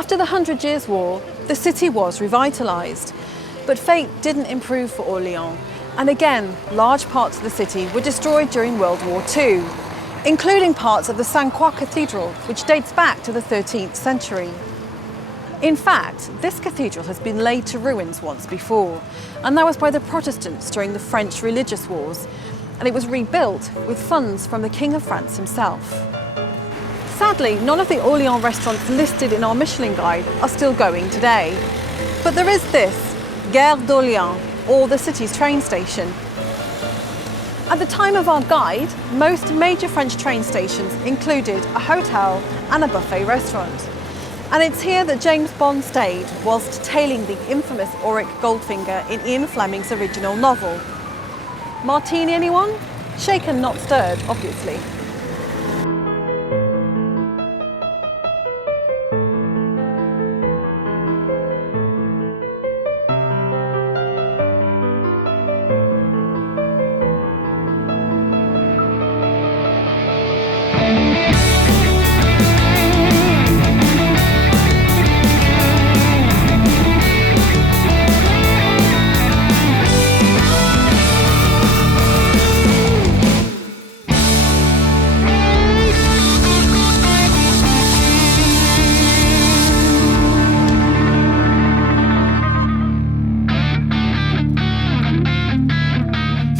After the 100 Years' War, the city was revitalised, but fate didn't improve for Orléans, and again, large parts of the city were destroyed during World War II, including parts of the St. Croix Cathedral, which dates back to the 13th century. In fact, this cathedral has been laid to ruins once before, and that was by the Protestants during the French religious wars, and it was rebuilt with funds from the King of France himself. Sadly, none of the Orléans restaurants listed in our Michelin guide are still going today. But there is this, Gare d'Orléans, or the city's train station. At the time of our guide, most major French train stations included a hotel and a buffet restaurant. And it's here that James Bond stayed whilst tailing the infamous Auric Goldfinger in Ian Fleming's original novel. Martini, anyone? Shaken, not stirred, obviously.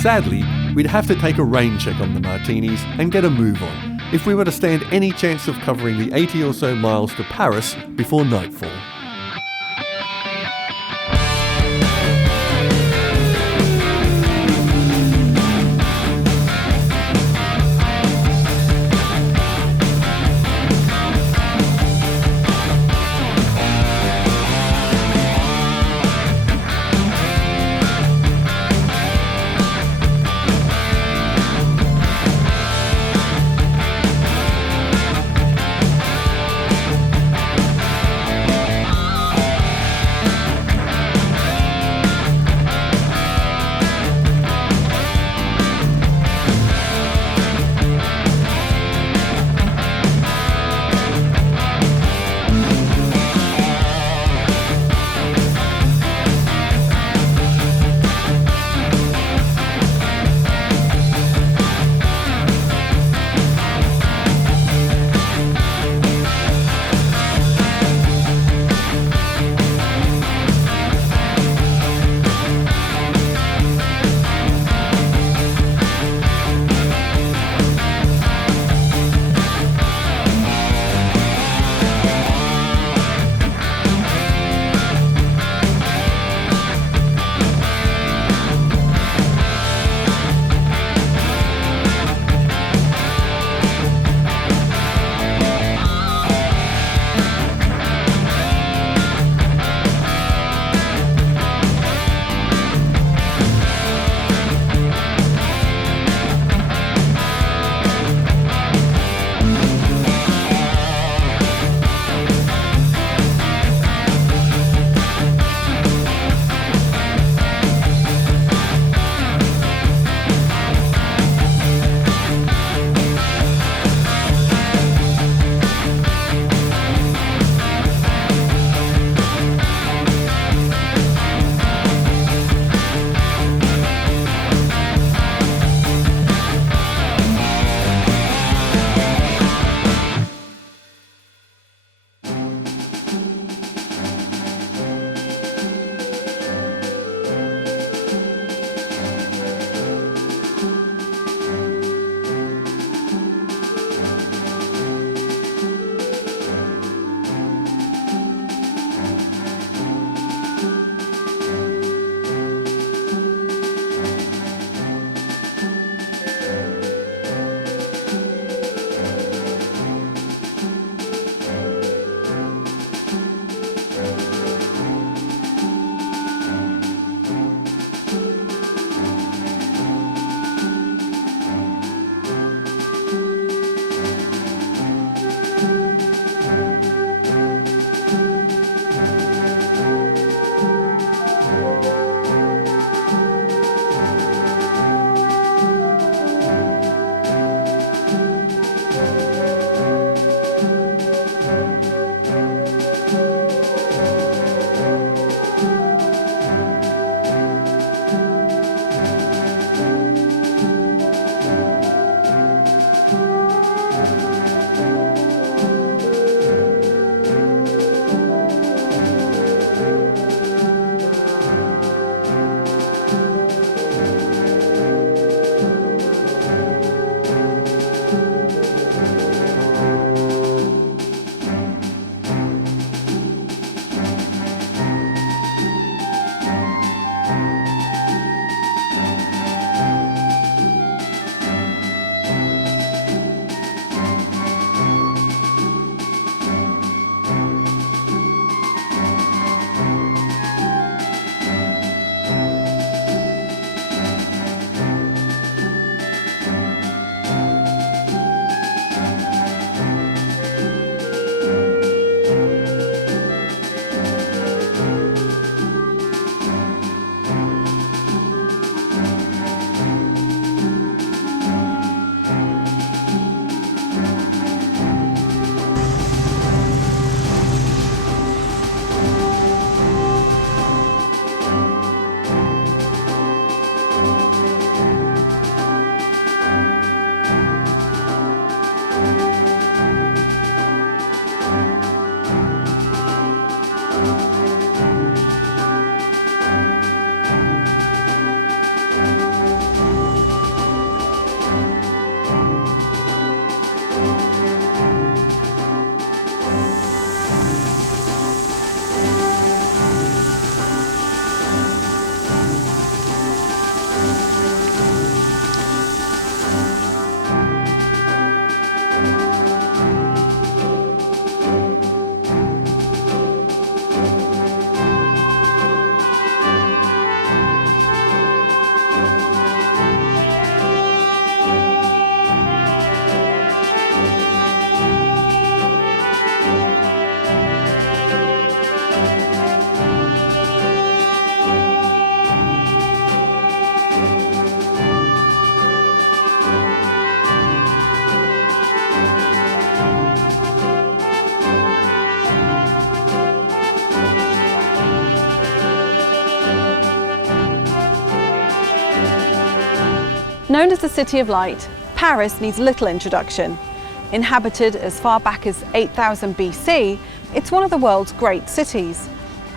Sadly, we'd have to take a rain check on the martinis and get a move on if we were to stand any chance of covering the 80 or so miles to Paris before nightfall. Known as the City of Light, Paris needs little introduction. Inhabited as far back as 8000 BC, it's one of the world's great cities.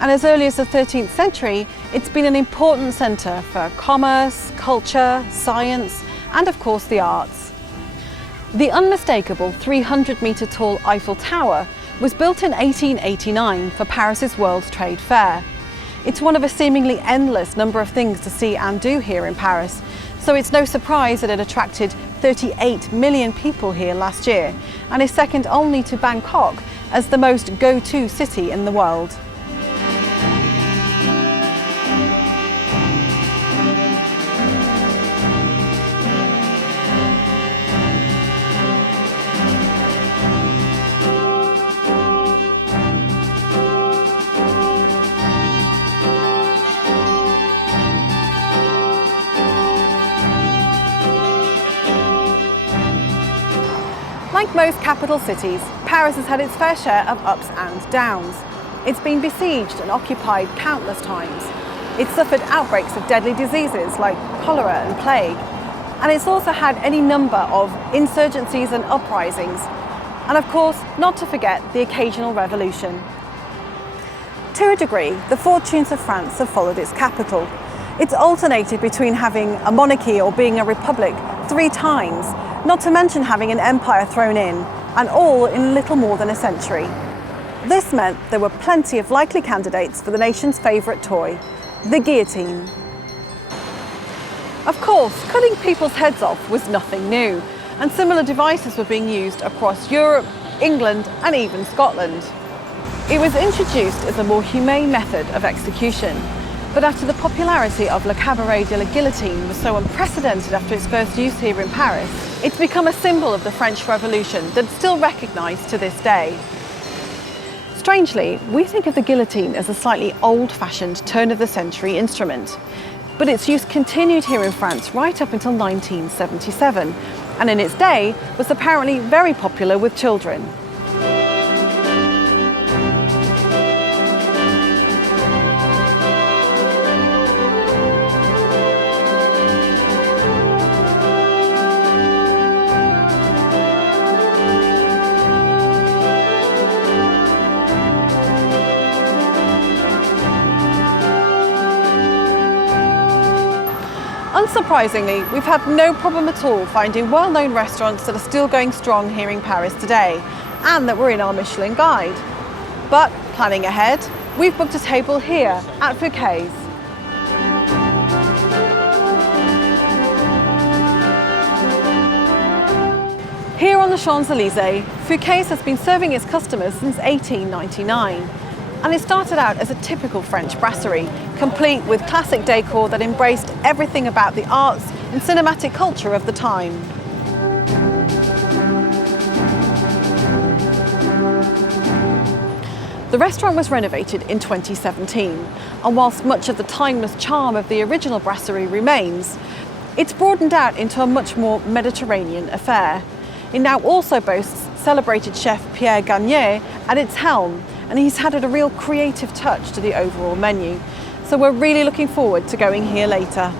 And as early as the 13th century, it's been an important centre for commerce, culture, science, and of course the arts. The unmistakable 300-metre tall Eiffel Tower was built in 1889 for Paris's World Trade Fair. It's one of a seemingly endless number of things to see and do here in Paris, so it's no surprise that it attracted 38 million people here last year and is second only to Bangkok as the most go-to city in the world. Like most capital cities, Paris has had its fair share of ups and downs. It's been besieged and occupied countless times. It's suffered outbreaks of deadly diseases like cholera and plague. And it's also had any number of insurgencies and uprisings. And of course, not to forget the occasional revolution. To a degree, the fortunes of France have followed its capital. It's alternated between having a monarchy or being a republic 3 times, not to mention having an empire thrown in, and all in little more than a century. This meant there were plenty of likely candidates for the nation's favourite toy, the guillotine. Of course, cutting people's heads off was nothing new, and similar devices were being used across Europe, England, and even Scotland. It was introduced as a more humane method of execution, but after the popularity of Le Cabaret de la Guillotine was so unprecedented after its first use here in Paris, it's become a symbol of the French Revolution that's still recognised to this day. Strangely, we think of the guillotine as a slightly old-fashioned turn-of-the-century instrument, but its use continued here in France right up until 1977, and in its day was apparently very popular with children. Unsurprisingly, we've had no problem at all finding well-known restaurants that are still going strong here in Paris today, and that were in our Michelin guide. But planning ahead, we've booked a table here at Fouquet's. Here on the Champs-Élysées, Fouquet's has been serving its customers since 1899. And it started out as a typical French brasserie, complete with classic decor that embraced everything about the arts and cinematic culture of the time. The restaurant was renovated in 2017, and whilst much of the timeless charm of the original brasserie remains, it's broadened out into a much more Mediterranean affair. It now also boasts celebrated chef Pierre Gagnaire at its helm, and he's added a real creative touch to the overall menu. So we're really looking forward to going here later.